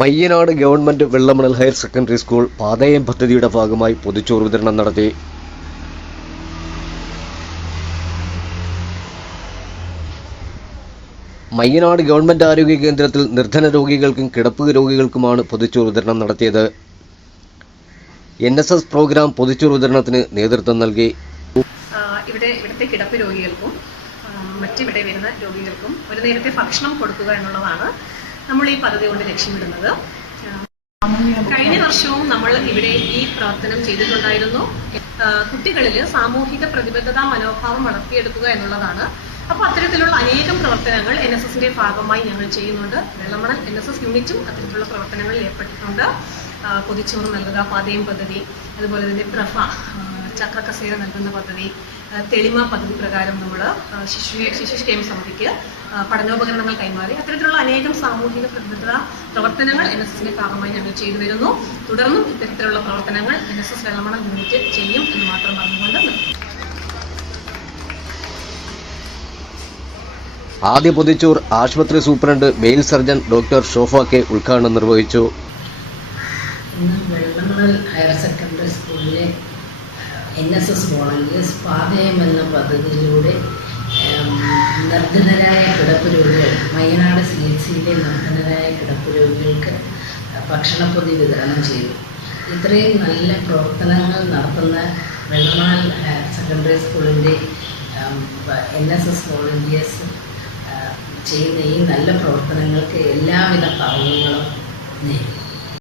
Mayyanad government Vellamanal higher secondary school Pathayam പദ്ധതിയുടെ ഭാഗമായി പൊതിച്ചോറ് വിതരണം നടത്തി. മയ്യനാട് ഗവൺമെന്റ് ആരോഗ്യ കേന്ദ്രത്തിൽ നിർധന രോഗികൾക്കും കിടപ്പ് രോഗികൾക്കുമാണ് പൊതിച്ചോറ് വിതരണം നടത്തിയത്. എൻ എസ് എസ് പ്രോഗ്രാം പൊതിച്ചോറ് വിതരണത്തിന് നേതൃത്വം നൽകി. ഇവിടെ ഇവിടുത്തെ കിടപ്പ് രോഗികൾക്കും മറ്റിവിടെ വരുന്ന രോഗികൾക്കും ഒരു നേരത്തെ ഭക്ഷണം കൊടുക്കുക എന്നുള്ളതാണ് നമ്മൾ ഈ പദ്ധതി കൊണ്ട് ലക്ഷ്യമിടുന്നത്. കഴിഞ്ഞ വർഷവും നമ്മൾ ഇവിടെ ഈ പ്രവർത്തനം ചെയ്തിട്ടുണ്ടായിരുന്നു. കുട്ടികളിൽ സാമൂഹിക പ്രതിബദ്ധതാ മനോഭാവം വളർത്തിയെടുക്കുക എന്നുള്ളതാണ്. അപ്പോൾ അത്തരത്തിലുള്ള അനേകം പ്രവർത്തനങ്ങൾ എൻ എസ് എസിന്റെ ഭാഗമായി ഞങ്ങൾ ചെയ്യുന്നുണ്ട്. വെള്ളമണൽ എൻ എസ് എസ് യൂണിറ്റും അത്തരത്തിലുള്ള പ്രവർത്തനങ്ങളിൽ ഏർപ്പെട്ടിട്ടുണ്ട്. കൊതിച്ചോറ് പൊതിച്ചോറ് നൽകുക പാതയും പദ്ധതി അതുപോലെ തന്നെ പ്രഭ ചക്രക്കസേര ചക്ര കസേര നൽകുന്ന പദ്ധതി തെളിമ പദ്ധതി പ്രകാരം നമ്മൾ ശിശു ശിശുക്ഷേമ സമിതിക്ക് പഠനോപകരണങ്ങൾ കൈമാറി. അത്തരത്തിലുള്ള അനേകം സാമൂഹിക പ്രതിബദ്ധത പ്രവർത്തനങ്ങൾ എൻ എസ് എസിന്റെ ഭാഗമായി ഞങ്ങൾ ചെയ്തു വരുന്നു. തുടർന്നും ഇത്തരത്തിലുള്ള പ്രവർത്തനങ്ങൾ N S S Vellamanal unit ചെയ്യും എന്ന് മാത്രം പറഞ്ഞുകൊണ്ട് ആദ്യ പൊതിച്ചൂർ ആശുപത്രി superintendent male surgeon doctor Shofa K ഉദ്ഘാടനം നിർവഹിച്ചു. വെള്ളമണൽ ഹയർ സെക്കൻഡറി സ്കൂളിലെ N S S volunteers Pathayam എന്ന പദ്ധതിയിലൂടെ നിർദ്ധനരായ കിടപ്പ് രോഗികൾ വയനാട് സി എച്ച് സിയിലെ നിർധനരായ കിടപ്പ് രോഗികൾക്ക് ഭക്ഷണപ്പൊതി വിതരണം ചെയ്തു. ഇത്രയും നല്ല പ്രവർത്തനങ്ങൾ നടത്തുന്ന വെള്ളമാൽ ഹയർ സെക്കൻഡറി സ്കൂളിന്റെ എൻ എസ് എസ് വോളണ്ടിയേഴ്സ് ചെയ്യുന്ന ഈ നല്ല പ്രവർത്തനങ്ങൾക്ക് എല്ലാവിധ ഭാവങ്ങളും നേരും